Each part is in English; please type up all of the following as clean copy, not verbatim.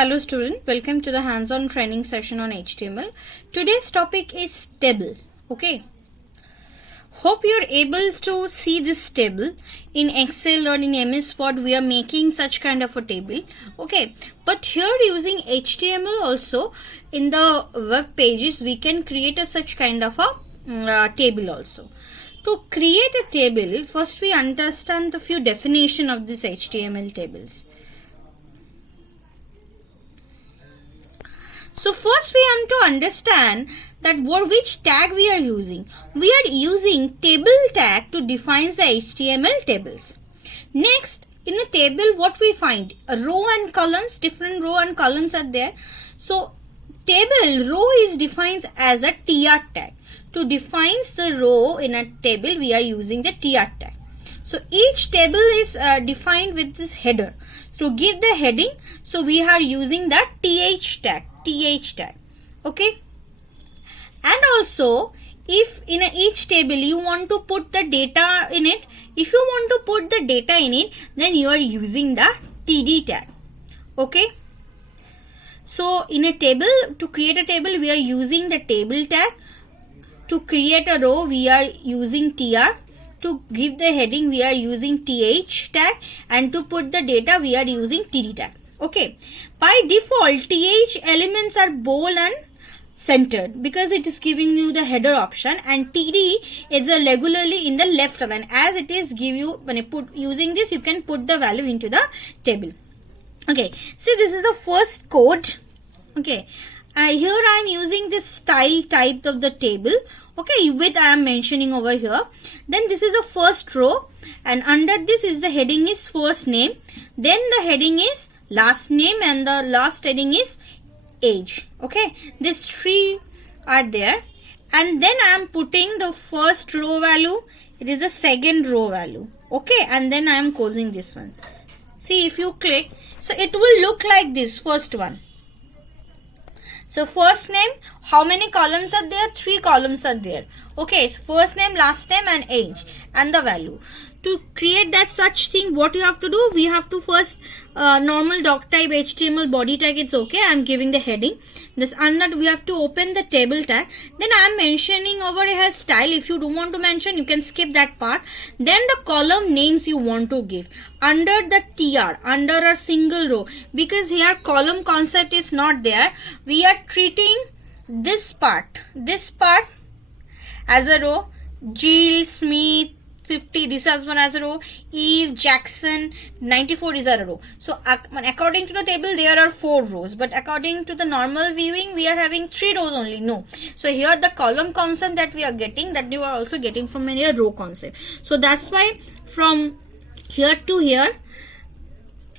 Hello student, welcome to the hands-on training session on HTML. Today's topic is table. Okay. Hope you're able to see this table in Excel or in MS Word. We are making such kind of a table. Okay. But here using HTML also in the web pages we can create such kind of a table also. To create a table, first we understand the few definition of this HTML tables. So first we have to understand that which tag we are using. We are using table tag to define the HTML tables. Next, in a table what we find? A row and columns, different row and columns are there. So table row is defined as a tr tag. To define the row in a table we are using the tr tag. So each table is defined with this header. To give the heading, so we are using the th tag. Okay. And also, if in each table you want to put the data in it, if you want to put the data in it, then you are using the td tag. Okay. So in a table, to create a table, we are using the table tag. To create a row, we are using tr. To give the heading, we are using th tag, and to put the data, we are using td tag. Okay. By default, th elements are bold and centered because it is giving you the header option, and td is regularly in the left line. As it is give you when you put using this, you can put the value into the table. Okay. See, this is the first code. Okay. Here I am using this style type of the table. Okay, with I am mentioning over here. Then this is the first row, and under this is the heading is first name. Then the heading is last name, and the last heading is age. Okay, these three are there, and then I am putting the first row value. It is the second row value. Okay, and then I am closing this one. See, if you click, so it will look like this first one. So first name, how many columns are there? 3 columns are there. Okay, so first name, last name, and age, and the value. To create that such thing, what you have to do? We have to first normal doc type HTML body tag. It's okay. I am giving the heading. This under we have to open the table tag. Then I am mentioning over here style. If you don't want to mention, you can skip that part. Then the column names you want to give under the tr, under a single row, because here column concept is not there. We are treating this part as a row. Jill Smith 50, this is one as a row. Eve Jackson 94 is a row. So according to the table there are 4 rows, but according to the normal viewing we are having 3 rows only. No. So here the column concept that we are getting, that you are also getting from a row concept. So that's why from here to here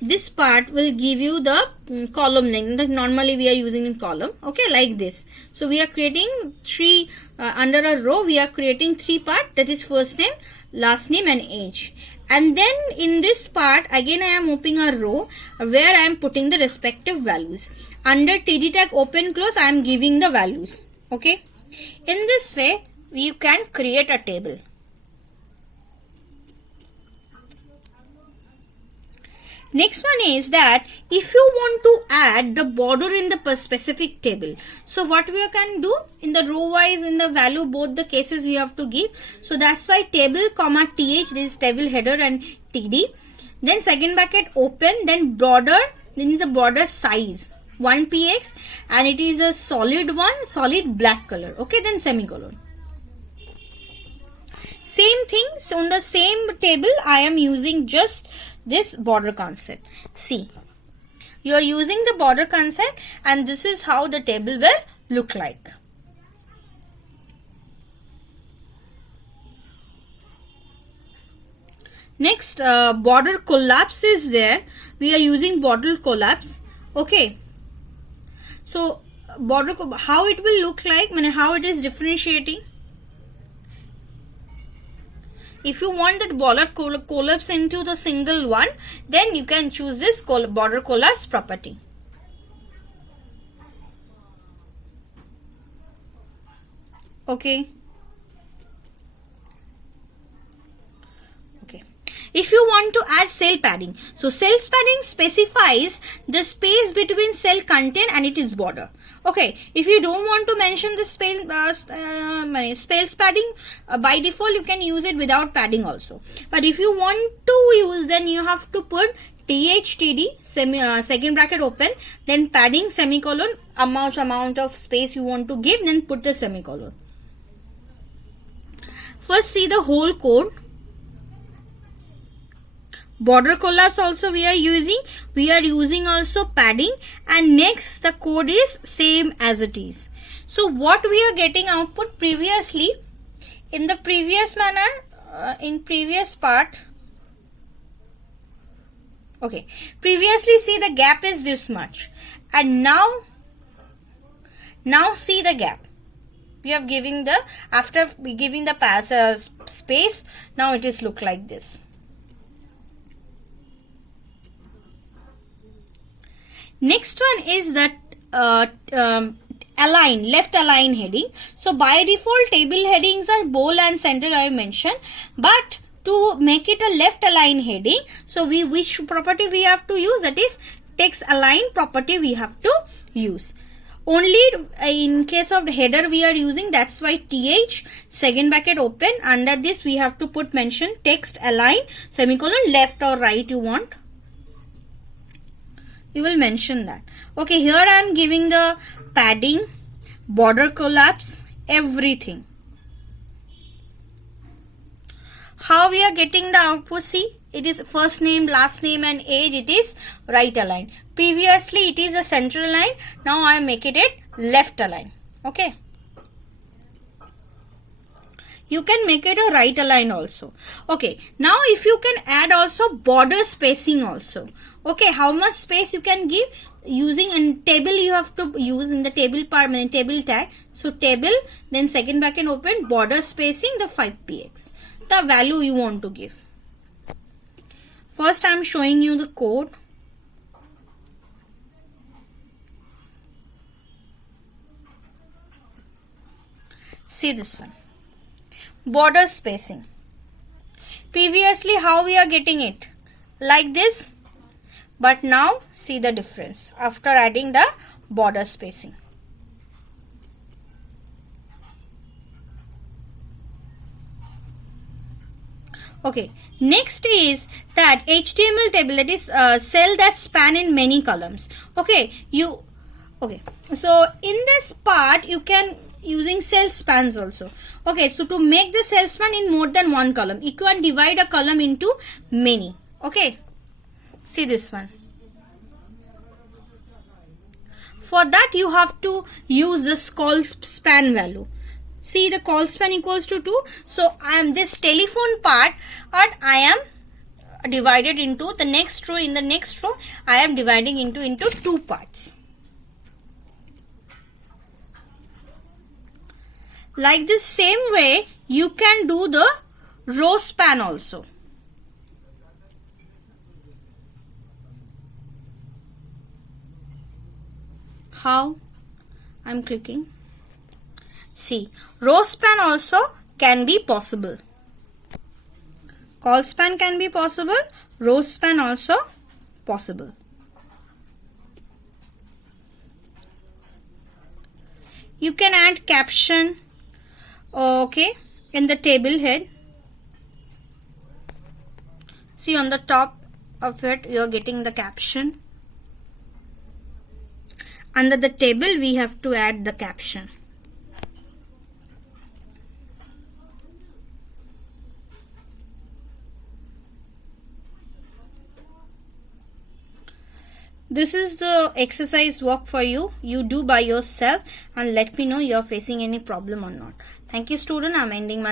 this part will give you the column name that normally we are using in column. Okay, like this. So we are creating 3 under a row. We are creating 3 parts, that is first name, last name, and age. And then in this part again I am opening a row where I am putting the respective values. Under td tag open close I am giving the values. Okay. In this way you can create a table. Next one is that if you want to add the border in the specific table, so what we can do in the row wise, in the value, both the cases we have to give. So that's why table comma th, this is table header and td. Then second bracket open, then border, then is a border size 1 px, and it is a solid one, solid black color. Okay, then semicolon. Same thing. So on the same table I am using just this border concept. See, you are using the border concept, and this is how the table will look like. Next, border collapse is there. We are using border collapse. Okay. So border, how it will look like, how it is differentiating. If you want that border collapse into the single one, then you can choose this border collapse property. Okay. If you want to add cell padding, so cell padding specifies the space between cell content and it is border. Okay, if you don't want to mention the space padding, by default you can use it without padding also. But if you want to use, then you have to put THTD second bracket open, then padding semicolon, amount of space you want to give, then put the semicolon. First see the whole code. Border collapse also we are using also padding, and next the code is same as it is. So what we are getting output previously in the previous manner, in previous part. Okay, previously see the gap is this much, and now see the gap. We are giving the, after giving the space, now it is look like this. Next one is that left align heading. So by default table headings are bold and center I mentioned, but to make it a left align heading, so which property we have to use, that is text align property we have to use. Only in case of the header we are using, that's why TH second bracket open, under this we have to put mention text align semicolon, left or right you want, you will mention that. Okay, here I am giving the padding, border collapse, everything. How we are getting the output? See, it is first name, last name and age, it is right align. Previously it is a central line, now I am making it left align. Okay, you can make it a right align also. Okay, now if you can add also border spacing also. Okay, how much space you can give using in table, you have to use in the table part, table tag. So table, then second bracket open, border spacing, the 5px, the value you want to give. First I am showing you the code. See this one, border spacing. Previously how we are getting it? Like this. But now see the difference after adding the border spacing. Okay, next is that HTML table, that is cell that span in many columns. Okay, so in this part you can using cell spans also. Okay, so to make the cell span in more than one column, you can divide a column into many. Okay, see this one. For that you have to use this call span value. See, the call span equals to 2. So I am this telephone part, I am divided into the next row. In the next row I am dividing into two parts. Like this same way you can do the row span also. How? I'm clicking. See, row span also can be possible. Call span can be possible, row span also possible. You can add caption, okay, in the table head. See, on the top of it you are getting the caption. Under the table we have to add the caption. This is the exercise work for you. You do by yourself and let me know you are facing any problem or not. Thank you student. I am ending my